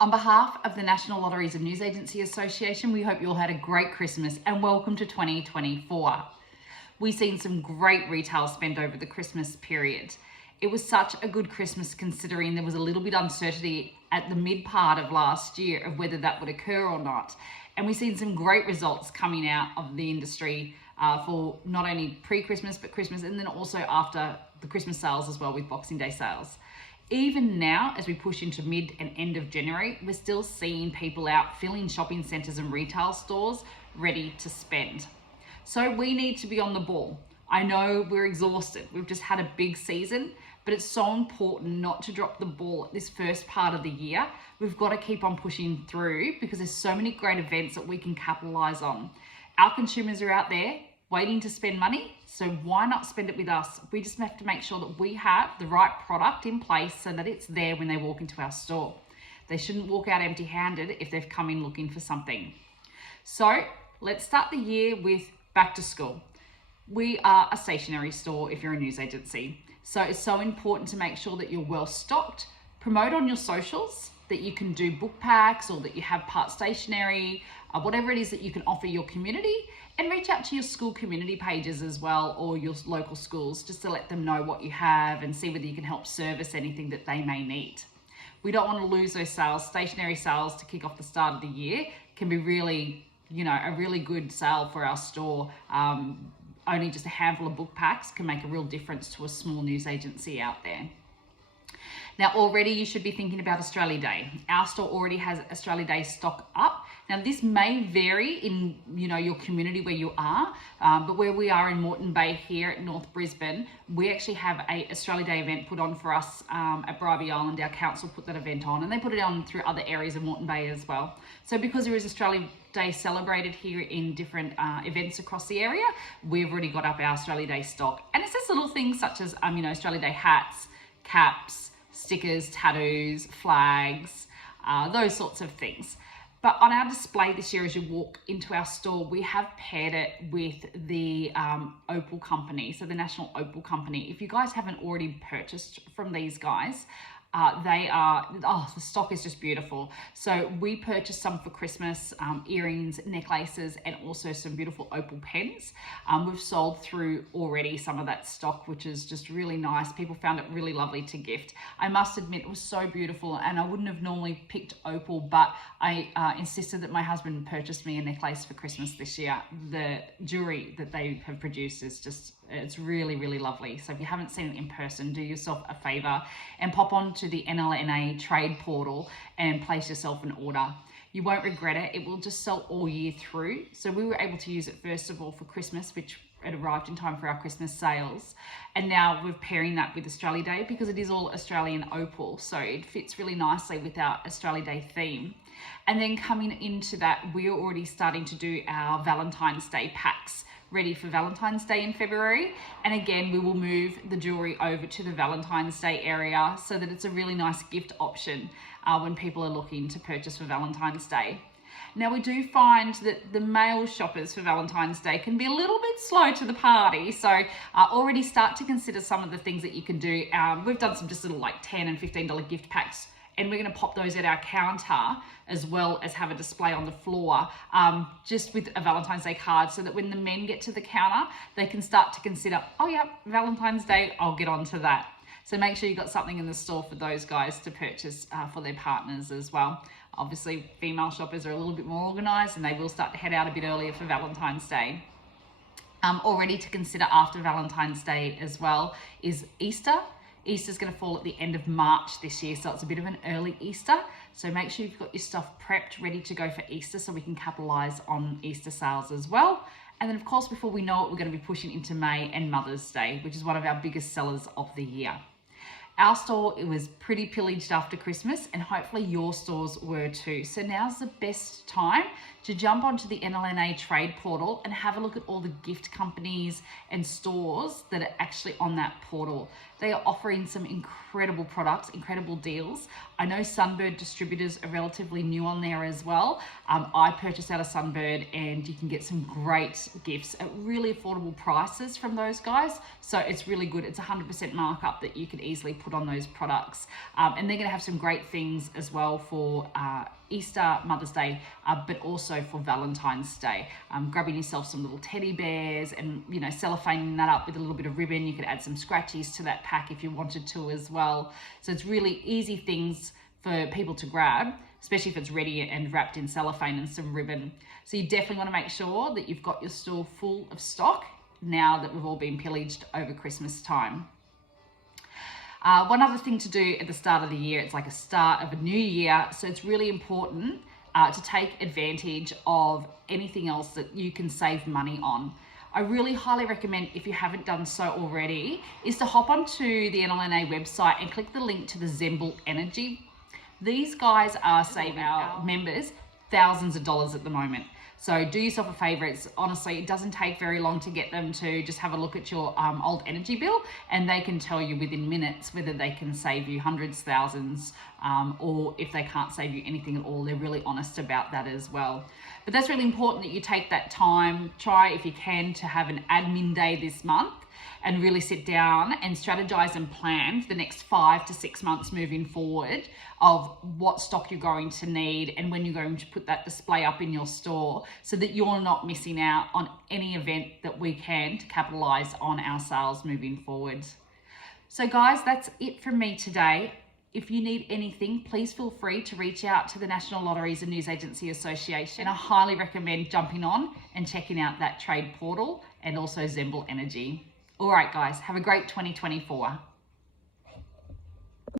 On behalf of the National Lotteries and News Agency Association, we hope you all had a great Christmas and welcome to 2024. We've seen some great retail spend over the Christmas period. It was such a good Christmas considering there was a little bit of uncertainty at the mid part of last year of whether that would occur or not. And we've seen some great results coming out of the industry for not only pre-Christmas but Christmas, and then also after the Christmas sales as well with Boxing Day sales. Even now, as we push into mid and end of January, we're still seeing people out filling shopping centres and retail stores ready to spend. So we need to be on the ball. I know we're exhausted. We've just had a big season, but it's so important not to drop the ball at this first part of the year. We've got to keep on pushing through because there's so many great events that we can capitalise on. Our consumers are out there waiting to spend money, so why not spend it with us? We just have to make sure that we have the right product in place so that it's there when they walk into our store. They shouldn't walk out empty-handed if they've come in looking for something. So let's start the year with back to school. We are a stationery store if you're a news agency, so it's so important to make sure that you're well stocked. Promote on your socials that you can do book packs or that you have part stationery, whatever it is that you can offer your community, and reach out to your school community pages as well, or your local schools, just to let them know what you have and see whether you can help service anything that they may need. We don't want to lose those sales. Stationery sales to kick off the start of the year can be really, a really good sale for our store. Only just a handful of book packs can make a real difference to a small news agency out there. Now, already you should be thinking about Australia Day. Our store already has Australia Day stock up. Now, this may vary in your community where you are, but where we are in Moreton Bay here at North Brisbane, we actually have a Australia Day event put on for us at Bribie Island. Our council put that event on, and they put it on through other areas of Moreton Bay as well. So because there is Australia Day celebrated here in different events across the area, we've already got up our Australia Day stock. And it's just little things such as Australia Day hats, caps, stickers, tattoos, flags, those sorts of things. But on our display this year, as you walk into our store, we have paired it with the Opal Company, so the National Opal Company. If you guys haven't already purchased from these guys, the stock is just beautiful. So we purchased some for Christmas, earrings, necklaces, and also some beautiful opal pens. We've sold through already some of that stock, which is just really nice. People found it really lovely to gift. I must admit it was so beautiful, and I wouldn't have normally picked opal, but I insisted that my husband purchased me a necklace for Christmas this year. The jewelry that they have produced is it's really, really lovely. So if you haven't seen it in person, do yourself a favor and pop on to the NLNA trade portal and place yourself an order. You won't regret it. It will just sell all year through. So we were able to use it first of all for Christmas, which it arrived in time for our Christmas sales. And now we're pairing that with Australia Day because it is all Australian opal. So it fits really nicely with our Australia Day theme. And then coming into that, we're already starting to do our Valentine's Day packs, ready for Valentine's Day in February. And again, we will move the jewelry over to the Valentine's Day area so that it's a really nice gift option when people are looking to purchase for Valentine's Day. Now, we do find that the male shoppers for Valentine's Day can be a little bit slow to the party. So already start to consider some of the things that you can do. We've done some just little like $10 and $15 gift packs, and we're going to pop those at our counter as well as have a display on the floor just with a Valentine's Day card so that when the men get to the counter, they can start to consider, oh yeah, Valentine's Day, I'll get onto that. So make sure you've got something in the store for those guys to purchase for their partners as well. Obviously, female shoppers are a little bit more organised and they will start to head out a bit earlier for Valentine's Day. Already to consider after Valentine's Day as well is Easter. Easter's going to fall at the end of March this year, so it's a bit of an early Easter. So make sure you've got your stuff prepped, ready to go for Easter so we can capitalise on Easter sales as well. And then, of course, before we know it, we're going to be pushing into May and Mother's Day, which is one of our biggest sellers of the year. Our store, it was pretty pillaged after Christmas, and hopefully your stores were too. So now's the best time to jump onto the NLNA trade portal and have a look at all the gift companies and stores that are actually on that portal. They are offering some incredible products, incredible deals. I know Sunbird distributors are relatively new on there as well. I purchased out of Sunbird, and you can get some great gifts at really affordable prices from those guys. So it's really good. It's 100% markup that you can easily put put on those products. And they're going to have some great things as well for Easter, Mother's Day, but also for Valentine's Day. Grabbing yourself some little teddy bears and, you know, cellophaning that up with a little bit of ribbon. You could add some scratchies to that pack if you wanted to as well. So it's really easy things for people to grab, especially if it's ready and wrapped in cellophane and some ribbon. So you definitely want to make sure that you've got your store full of stock now that we've all been pillaged over Christmas time. One other thing to do at the start of the year, it's like a start of a new year, so it's really important to take advantage of anything else that you can save money on. I really highly recommend, if you haven't done so already, is to hop onto the NLNA website and click the link to the Zembl Energy. These guys are saving our members thousands of dollars at the moment. So do yourself a favor. It's honestly, it doesn't take very long to get them to just have a look at your old energy bill, and they can tell you within minutes whether they can save you hundreds, thousands, or if they can't save you anything at all. They're really honest about that as well. But that's really important that you take that time. Try, if you can, to have an admin day this month and really sit down and strategize and plan for the next 5 to 6 months moving forward of what stock you're going to need and when you're going to put that display up in your store, so that you're not missing out on any event that we can to capitalize on our sales moving forward. So guys, that's it from me today. If you need anything, please feel free to reach out to the National Lotteries and News Agency Association. I highly recommend jumping on and checking out that trade portal and also Zembl Energy. All right, guys, have a great 2024.